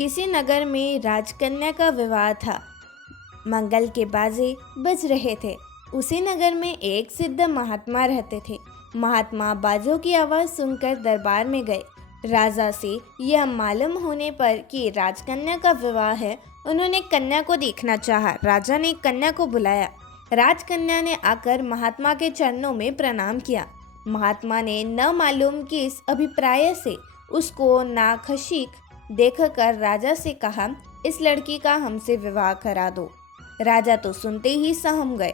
किसी नगर में राजकन्या का विवाह था। मंगल के बाजे बज रहे थे। उसी नगर में एक सिद्ध महात्मा रहते थे। महात्मा बाजों की आवाज़ सुनकर दरबार में गए। राजा से यह मालूम होने पर कि राजकन्या का विवाह है, उन्होंने कन्या को देखना चाहा। राजा ने कन्या को बुलाया। राजकन्या ने आकर महात्मा के चरणों में प्रणाम किया। महात्मा ने न मालूम किस अभिप्राय से उसको नाखुशीक देखकर राजा से कहा, इस लड़की का हमसे विवाह करा दो। राजा तो सुनते ही सहम गए।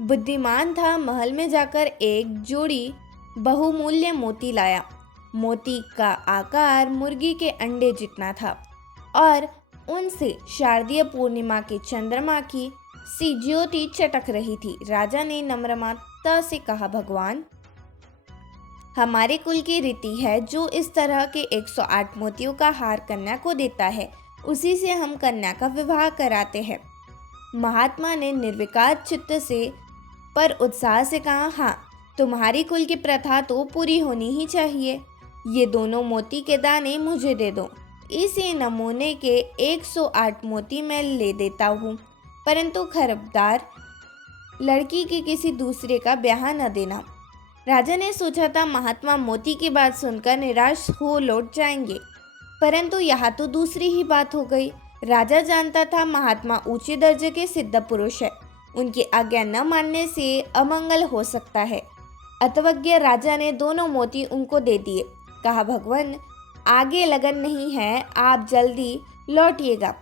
बुद्धिमान था, महल में जाकर एक जोड़ी बहुमूल्य मोती लाया। मोती का आकार मुर्गी के अंडे जितना था और उनसे शारदीय पूर्णिमा के चंद्रमा की सी ज्योति चटक रही थी। राजा ने नम्रता से कहा, भगवान, हमारे कुल की रीति है, जो इस तरह के 108 मोतियों का हार कन्या को देता है, उसी से हम कन्या का विवाह कराते हैं। महात्मा ने निर्विकार चित्त से पर उत्साह से कहा, हाँ, तुम्हारी कुल की प्रथा तो पूरी होनी ही चाहिए। ये दोनों मोती के दाने मुझे दे दो। इसी नमूने के 108 मोती मैं ले देता हूँ, परंतु खबरदार लड़की की किसी दूसरे का ब्याह न देना। राजा ने सोचा था महात्मा मोती की बात सुनकर निराश हो लौट जाएंगे, परंतु यहाँ तो दूसरी ही बात हो गई। राजा जानता था महात्मा ऊंचे दर्जे के सिद्ध पुरुष है, उनकी आज्ञा न मानने से अमंगल हो सकता है। अतवज्ञ राजा ने दोनों मोती उनको दे दिए। कहा, भगवान, आगे लगन नहीं है, आप जल्दी लौटिएगा।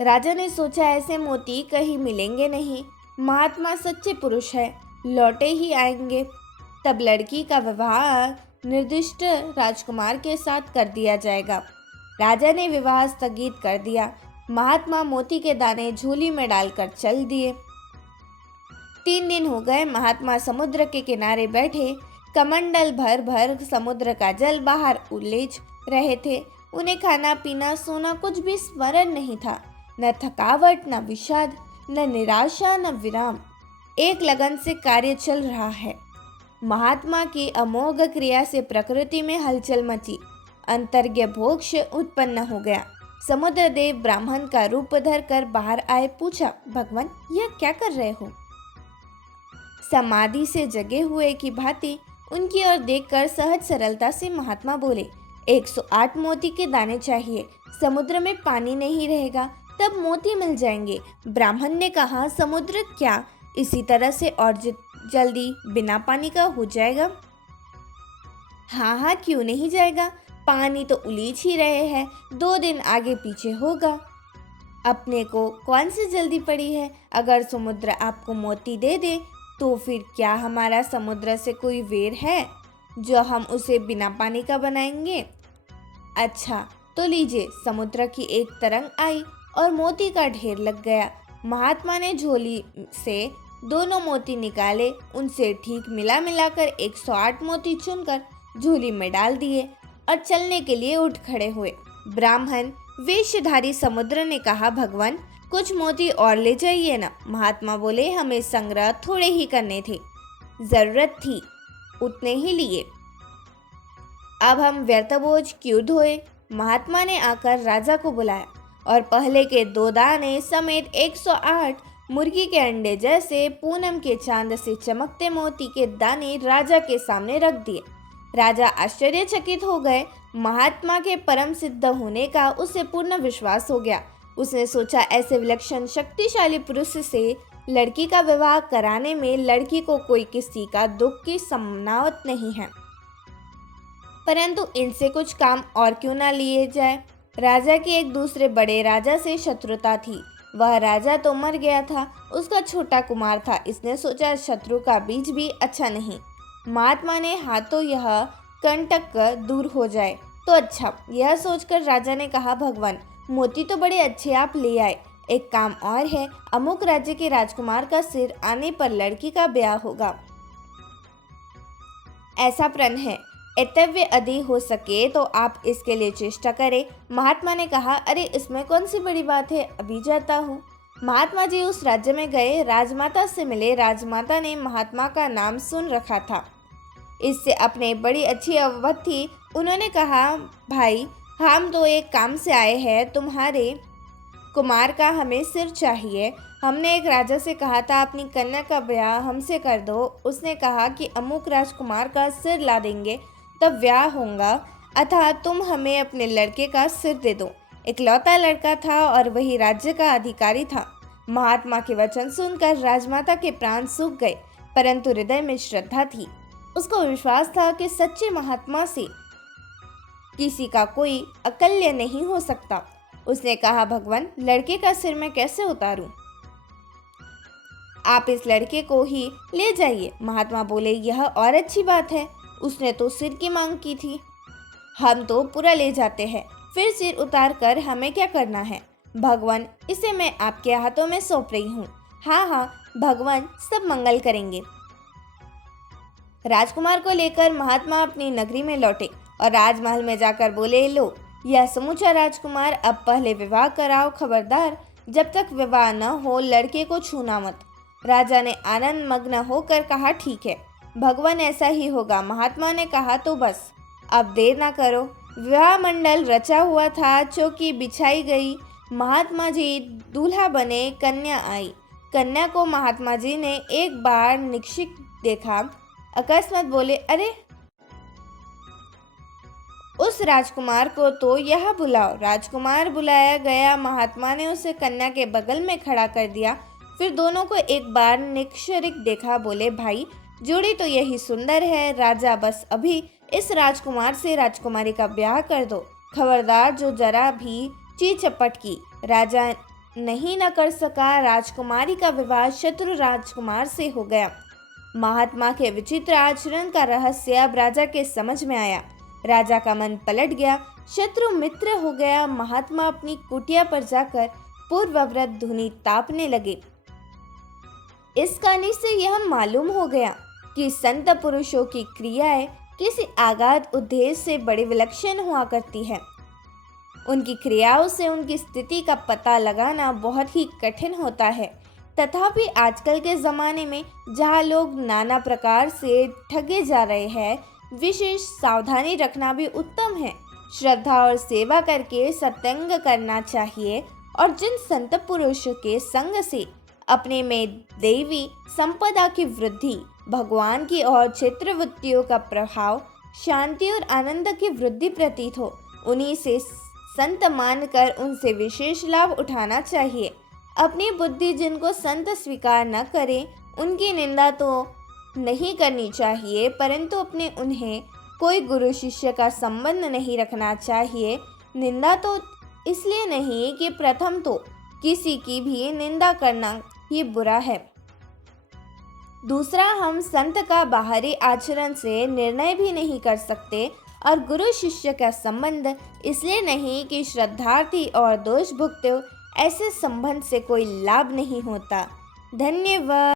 राजा ने सोचा ऐसे मोती कहीं मिलेंगे नहीं, महात्मा सच्चे पुरुष है, लौटे ही आएंगे। तब लड़की का विवाह निर्दिष्ट राजकुमार के साथ कर दिया जाएगा। राजा ने विवाह स्थगित कर दिया। महात्मा मोती के दाने झोली में डालकर चल दिए। 3 दिन हो गए। महात्मा समुद्र के किनारे बैठे कमंडल भर भर समुद्र का जल बाहर उलेच रहे थे। उन्हें खाना पीना सोना कुछ भी स्मरण नहीं था। न थकावट, न विषाद, न निराशा, न विराम। एक लगन से कार्य चल रहा है। महात्मा की अमोघ क्रिया से प्रकृति में हलचल मची। अंतर्ज्ञ मोक्ष उत्पन्न हो गया। समुद्र देव ब्राह्मण का रूप धर कर बाहर आए। पूछा, भगवान, यह क्या कर रहे हो? समाधि से जगे हुए की भांति उनकी ओर देखकर सहज सरलता से महात्मा बोले, 108 मोती के दाने चाहिए। समुद्र में पानी नहीं रहेगा, तब मोती मिल जाएंगे। ब्राह्मण ने कहा, समुद्र क्या इसी तरह से और जल्दी बिना पानी का हो जाएगा? हाँ हाँ, क्यों नहीं जाएगा, पानी तो उलीच ही रहे हैं, 2 दिन आगे पीछे होगा। अपने को कौन सी जल्दी पड़ी है? अगर समुद्र आपको मोती दे दे तो फिर क्या हमारा समुद्र से कोई वेर है जो हम उसे बिना पानी का बनाएंगे? अच्छा तो लीजिए। समुद्र की एक तरंग आई और मोती का ढेर लग गया। महात्मा ने झोली से दोनों मोती निकाले, उनसे ठीक मिलाकर 108 मोती चुनकर झोली में डाल दिए और चलने के लिए उठ खड़े हुए। ब्राह्मण वेशधारी समुद्र ने कहा, भगवान, कुछ मोती और ले जाइए ना। महात्मा बोले, हमें संग्रह थोड़े ही करने थे, जरूरत थी उतने ही लिए, अब हम व्यर्थ बोझ क्यों ढोए? महात्मा ने आकर राजा को बुलाया और पहले के 2 दाने समेत 108 मुर्गी के अंडे जैसे पूनम के चांद से चमकते मोती के दाने राजा के सामने रख दिए। राजा आश्चर्यचकित हो गए। महात्मा के परम सिद्ध होने का उसे पूर्ण विश्वास हो गया। उसने सोचा, ऐसे विलक्षण शक्तिशाली पुरुष से लड़की का विवाह कराने में लड़की को कोई किसी का दुख की सम्मावत नहीं है, परंतु इनसे कुछ काम और क्यों ना लिए जाए। राजा की एक दूसरे बड़े राजा से शत्रुता थी। वह राजा तो मर गया था, उसका छोटा कुमार था। इसने सोचा, शत्रु का बीज भी अच्छा नहीं। महात्मा ने हाथों यह कंटक दूर हो जाए तो अच्छा। यह सोचकर राजा ने कहा, भगवान, मोती तो बड़े अच्छे आप ले आए, एक काम और है, अमुक राज्य के राजकुमार का सिर आने पर लड़की का ब्याह होगा, ऐसा प्रण है। एतव्य यदि हो सके तो आप इसके लिए चेष्टा करें। महात्मा ने कहा, अरे इसमें कौन सी बड़ी बात है, अभी जाता हूँ। महात्मा जी उस राज्य में गए, राजमाता से मिले। राजमाता ने महात्मा का नाम सुन रखा था, इससे अपने बड़ी अच्छी अवगत थी। उन्होंने कहा, भाई, हम तो एक काम से आए हैं, तुम्हारे कुमार का हमें सिर चाहिए। हमने एक राजा से कहा था अपनी कन्या का ब्याह हमसे कर दो। उसने कहा कि अमुक राजकुमार का सिर ला देंगे तब ब्याह होगा, अतः तुम हमें अपने लड़के का सिर दे दो। इकलौता लड़का था और वही राज्य का अधिकारी था। महात्मा के वचन सुनकर राजमाता के प्राण सूख गए, परंतु हृदय में श्रद्धा थी। उसको विश्वास था कि सच्चे महात्मा से किसी का कोई अकल्य नहीं हो सकता। उसने कहा, भगवान, लड़के का सिर मैं कैसे उतारूं? आप इस लड़के को ही ले जाइए। महात्मा बोले, यह और अच्छी बात है, उसने तो सिर की मांग की थी। हम तो पूरा ले जाते हैं, फिर सिर उतार कर हमें क्या करना है? भगवान, इसे मैं आपके हाथों में सौंप रही हूँ। हाँ हाँ, भगवान सब मंगल करेंगे। राजकुमार को लेकर महात्मा अपनी नगरी में लौटे और राजमहल में जाकर बोले, लो यह समूचा राजकुमार, अब पहले विवाह कराओ। खबरदार, जब तक विवाह न हो लड़के को छूना मत। राजा ने आनंद मग्न होकर कहा, ठीक है भगवान, ऐसा ही होगा। महात्मा ने कहा, तो बस अब देर ना करो। विवाह मंडल रचा हुआ था, चौकी बिछाई गई, महात्मा जी दूल्हा बने, कन्या आई। कन्या को महात्मा जी ने एक बार निश्चित देखा, अकस्मात बोले, अरे उस राजकुमार को तो यह बुलाओ। राजकुमार बुलाया गया। महात्मा ने उसे कन्या के बगल में खड़ा कर दिया, फिर दोनों को एक बार निक्षरिक देखा। बोले, भाई जोड़ी तो यही सुंदर है। राजा, बस अभी इस राजकुमार से राजकुमारी का ब्याह कर दो। खबरदार, जो जरा भी चीचपट की। राजा नहीं न कर सका। राजकुमारी का विवाह शत्रु राजकुमार से हो गया। महात्मा के विचित्र आचरण का रहस्य अब राजा के समझ में आया। राजा का मन पलट गया, शत्रु मित्र हो गया। महात्मा अपनी कुटिया पर जाकर पूर्वव्रत धुनी तापने लगे। इस कहानी से यह मालूम हो गया कि संत पुरुषों की क्रियाएं किसी आगाध उद्देश्य से बड़ी विलक्षण हुआ करती है। उनकी क्रियाओं से उनकी स्थिति का पता लगाना बहुत ही कठिन होता है। तथापि आजकल के ज़माने में जहाँ लोग नाना प्रकार से ठगे जा रहे हैं, विशेष सावधानी रखना भी उत्तम है। श्रद्धा और सेवा करके सत्संग करना चाहिए और जिन संत पुरुषों के संग से अपने में देवी संपदा की वृद्धि, भगवान की और चित्रवृत्तियों का प्रभाव, शांति और आनंद की वृद्धि प्रतीत हो, उन्हीं से संत मानकर उनसे विशेष लाभ उठाना चाहिए। अपनी बुद्धि जिनको संत स्वीकार न करें, उनकी निंदा तो नहीं करनी चाहिए, परंतु अपने उन्हें कोई गुरु शिष्य का संबंध नहीं रखना चाहिए। निंदा तो इसलिए नहीं कि प्रथम तो किसी की भी निंदा करना ही बुरा है। दूसरा, हम संत का बाहरी आचरण से निर्णय भी नहीं कर सकते और गुरु शिष्य का संबंध इसलिए नहीं कि श्रद्धार्थी और दोष भुगते, ऐसे संबंध से कोई लाभ नहीं होता। धन्यवाद।